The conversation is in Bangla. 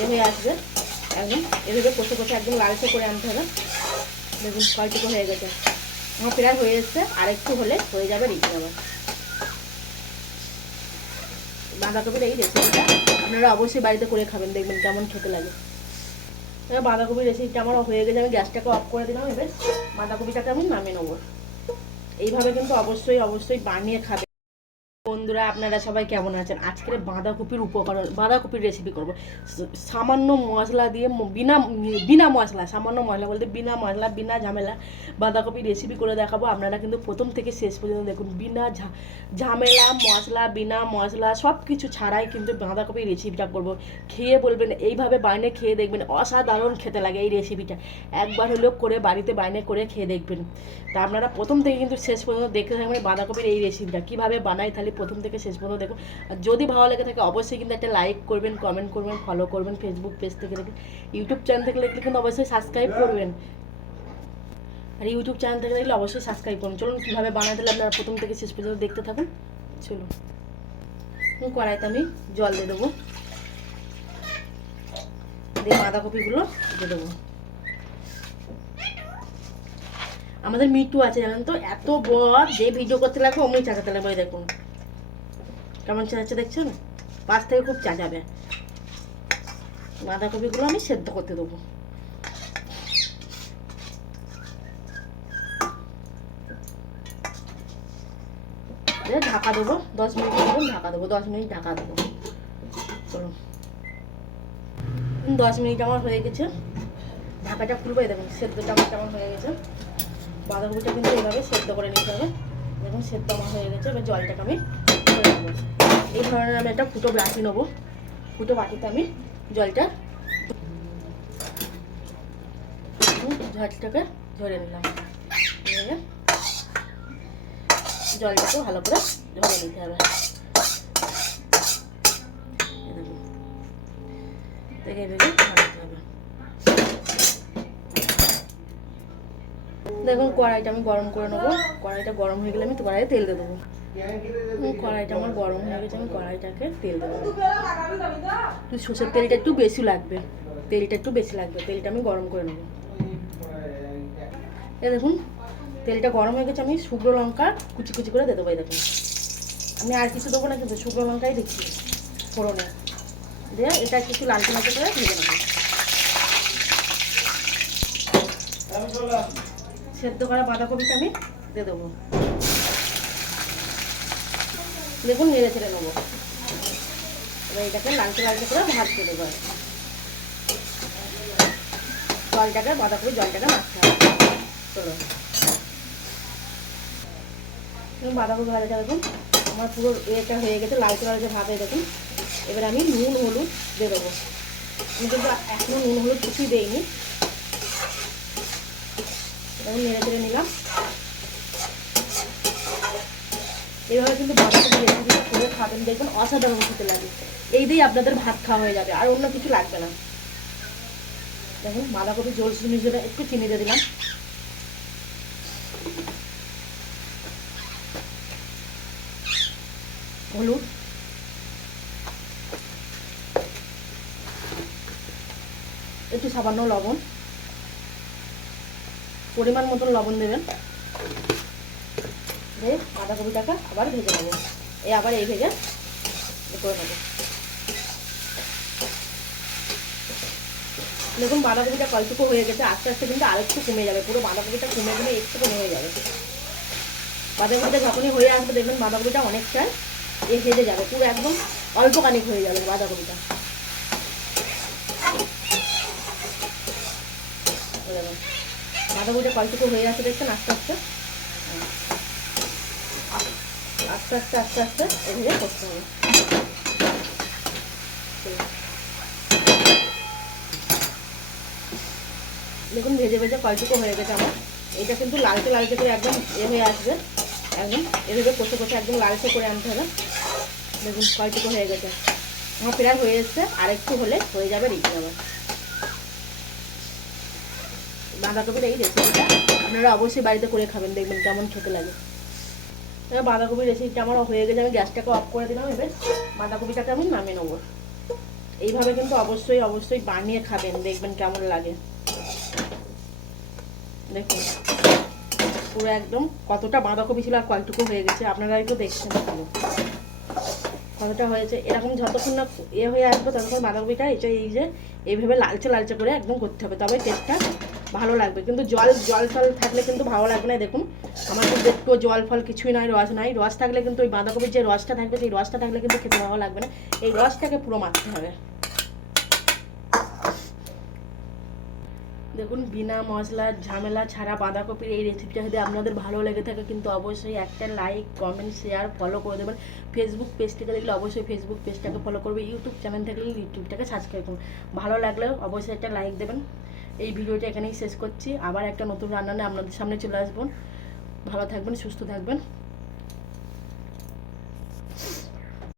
এ হয়ে আসবে। একদম এভাবে কষে কষে একদম লালচে করে আনতে হবে। দেখুন, কয়টুকু হয়ে গেছে। আমার প্রায় হয়ে এসছে আর একটু হলে হয়ে যাবে রেখে দেবো বাঁধাকপির এই রেসিপিটা আপনারা অবশ্যই বাড়িতে করে খাবেন, দেখবেন কেমন খেতে লাগে। এবার বাঁধাকপির রেসিপিটা আমার হয়ে গেছে, আমি গ্যাসটাকে অফ করে দিলাম, এবার বাঁধাকপিটাকে আমি নামিয়ে নেব। এইভাবে কিন্তু অবশ্যই অবশ্যই বানিয়ে খাবে। বন্ধুরা, আপনারা সবাই কেমন আছেন? আজকের বাঁধাকপির উপকরণ বাঁধাকপির রেসিপি করব। সামান্য মশলা দিয়ে বিনা বিনা মশলা, সামান্য মশলা বলতে বিনা মশলা, বিনা ঝামেলা বাঁধাকপির রেসিপি করে দেখাবো। আপনারা কিন্তু প্রথম থেকে শেষ পর্যন্ত দেখুন, বিনা ঝামেলা, মশলা, বিনা মশলা সব কিছু ছাড়াই কিন্তু বাঁধাকপির রেসিপিটা করব। খেয়ে বলবেন, এইভাবে বাইনে খেয়ে দেখবেন, অসাধারণ খেতে লাগে এই রেসিপিটা একবার হলেও করে বাড়িতে বাইনে করে খেয়ে দেখবেন। তা আপনারা প্রথম থেকে কিন্তু শেষ পর্যন্ত দেখতে থাকবেন বাঁধাকপির এই রেসিপিটা কীভাবে বানাই, তাহলে প্রথম থেকে শেষ পর্যন্ত দেখুন। আর যদি ভালো লেগে থাকে, অবশ্যই কিন্তু একটা লাইক করবেন কমেন্ট করবেন ফলো করবেন ফেসবুক পেজ থেকে দেখবেন ইউটিউব চ্যানেল থেকে দেখলে কিন্তু অবশ্যই সাবস্ক্রাইব করবেন। আর ইউটিউব চ্যানেল থেকে দেখলে অবশ্যই সাবস্ক্রাইব করুন। চলুন, কীভাবে বানাতে আপনারা প্রথম থেকে শেষ পর্যন্ত দেখতে থাকুন। চলুন। কড়াইতে আমি জল দিয়ে দেবো। দিয়ে বাঁধাকপিগুলো দিয়ে দেবো। আমাদের মিটু আছে, জানেন তো? এত বড়, যে ভিডিও করতে লাগবে, অমনি চাচাতে লাগবে দেখুন। কেমন চাচাচ্ছে দেখছেন পাশ থেকে খুব চাঁচাবে। বাঁধাকপিগুলো আমি সেদ্ধ করতে দেবো। ঢাকা দেবো, দশ মিনিট ঢাকা দেবো, দশ মিনিট ঢাকা দেবো। চলো। দশ মিনিট আমার হয়ে গেছে। ঢাকাটা খুলবো, দেখুন, সেদ্ধটা আমার কেমন হয়ে গেছে। বাঁধাকপিটা কিন্তু এইভাবে সেদ্ধ করে নিতে হবে। দেখুন, সেদ্ধ আমার হয়ে গেছে, এবার জলটাকে আমি এই ধরনের আমি একটা ফুটো বাটি নেব। ফুটো বাটিতে আমি জলটা হুম, ঝাঁচটাকে ধরে নিলাম। জলটাকে ভালো করে ধরে নিতে হবে। দেখুন। দেখে। দেখুন কড়াইটা আমি গরম করে নেব। কড়াইটা গরম হয়ে গেলে আমি তো কড়াইয়ে তেল দিয়ে দেবো। কড়াইটা আমার গরম হয়ে গেছে আমি কড়াইটাকে তেল দেবো। একটু সর্ষের তেলটা একটু বেশি লাগবে। তেলটা একটু বেশি লাগবে তেলটা আমি গরম করে নেব। এই দেখুন তেলটা গরম হয়ে গেছে আমি শুকনো লঙ্কা কুচি কুচি করে দিয়ে দেবো এই দেখুন। আমি আর কিছু দেবো না কিন্তু শুকনো লঙ্কাই দিচ্ছি ফোড়নে। দিয়ে এটা কিছু লালচে লালচে করে ভেজে নেব। সেদ্ধ করা বাঁধাকপিটা আমি দিয়ে দেবো। দেখুন নেড়ে ছেড়ে নেব। এবার এটাকে লালচে লালচে করে ভাজতে দেবো। জলটাকে বাঁধাকপি জলটাকে মাখতে হবে। চলো। বাঁধাকপি ভাজাটা দেখুন, আমার পুরো এটা হয়ে গেছে, লালচে লালচে ভাবে দেখুন। এবার আমি নুন, হলুদ দিয়ে দেবো। আমি কিন্তু এখনও নুন, হলুদ কিছুই দেইনি। নেড়ে চেড়ে নিলাম। এইভাবে কিন্তু বাঁধাকপি রেসিপিটা করে খাবেন দেখবেন অসাধারণ খেতে লাগে। এই দিয়েই আপনাদের ভাত খাওয়া হয়ে যাবে, আর অন্য কিছু লাগবে না। দেখুন, বাঁধাকপি জল চিনি জন্য একটু চিনি দিয়ে দিলাম। হলুদ। একটু সামান্য লবণ। পরিমাণ মতন লবণ দেবেন। দিয়ে বাঁধাকপিটাকে আবার ভেজে নেব। এই আবার এই ভেজে করে নেব। দেখুন, বাঁধাকপিটা কলটুকু হয়ে গেছে, আস্তে আস্তে কিন্তু আরেকটু কমে যাবে, পুরো বাঁধাকপিটা কমে গেলে একটু কমে হয়ে যাবে। বাঁধাকপিটা যখনই হয়ে আসবে, দেখবেন বাঁধাকপিটা অনেকটা এ ভেজে যাবে, পুরো একদম অল্প কানিক হয়ে যাবে বাঁধাকপিটা। বাঁধাকপিটা কলটুকু হয়ে আসছে, দেখছেন আস্তে আস্তে। আস্তে আস্তে আস্তে আস্তে এভাবে করতে হবে দেখুন, ভেজে ভেজে কয়টুকু হয়ে গেছে আমার। এটা কিন্তু লালচে লালচে করে একদম এ হয়ে আসবে। একদম এভাবে কষে কষে একদম লালচে করে আনতে হবে। দেখুন, কয়টুকু হয়ে গেছে। আমার প্রায় হয়ে এসছে। আর একটু হলে হয়ে যাবে রেখে যাবে বাঁধাকপির এই রেসিপিটা আপনারা অবশ্যই বাড়িতে করে খাবেন, দেখবেন কেমন খেতে লাগে। এবার বাঁধাকপির রেসিপিটা আমার হয়ে গেছে, আমি গ্যাসটাকে অফ করে দিলাম, এবার বাঁধাকপিটাকে আমি নামিয়ে নেব। এইভাবে কিন্তু অবশ্যই অবশ্যই বানিয়ে খাবেন, দেখবেন কেমন লাগে। দেখুন, পুরো একদম কতটা বাঁধাকপি ছিল আর কয়েকটুকু হয়ে গেছে, আপনারা একটু দেখছেন কতটা হয়েছে, এরকম যতক্ষণ না এ হয়ে আসবে ততক্ষণ বাঁধাকপিটা এই যে, এইভাবে লালচে লালচে করে একদম করতে হবে, তবে টেস্টটা ভালো লাগবে। কিন্তু জল জল ফল থাকলে কিন্তু ভালো লাগবে না দেখুন। আমার কিন্তু একটু জল ফল কিছুই নাই রস নাই। রস থাকলে কিন্তু ওই বাঁধাকপির যে রসটা থাকবে, সেই রসটা থাকলে কিন্তু খেতে ভালো লাগবে না। এই রসটাকে পুরো মারতে হবে। দেখুন, বিনা মশলার ঝামেলা ছাড়া বাঁধাকপির এই রেসিপিটা যদি আপনাদের ভালো লেগে থাকে, কিন্তু অবশ্যই একটা লাইক কমেন্ট শেয়ার ফলো করে দেবেন। ফেসবুক পেজ থেকে দেখলে অবশ্যই ফেসবুক পেজটাকে ফলো করবে। ইউটিউব চ্যানেল থাকলে ইউটিউবটাকে সাবস্ক্রাইব করুন। ভালো লাগলেও অবশ্যই একটা লাইক দেবেন। এই ভিডিওটা এখানেই শেষ করছি। আবার একটা নতুন রান্না নিয়ে আপনাদের সামনে চলে আসবেন ভালো থাকবেন, সুস্থ থাকবেন।